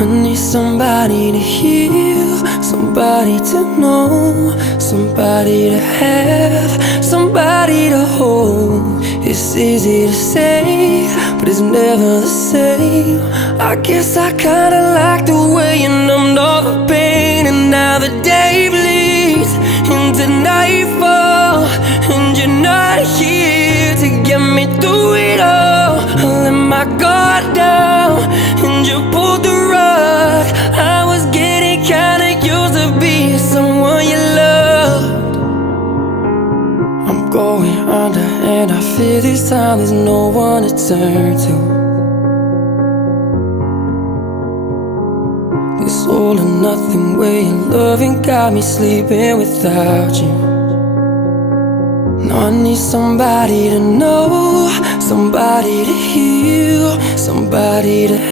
I need somebody to heal, somebody to know, somebody to have, somebody to hold. It's easy to say, but it's never the same. I guess I kinda like the way you numbed all the pain. And now the day bleeds into nightfall, and you're not here to get me through it all. I let my guard down, and you pulled the rug. I was getting kinda used to being someone you loved. I'm going under, and I fear this time there's no one to turn to. This all or nothing way of loving got me sleeping without you. Now I need somebody to know, somebody to heal, somebody to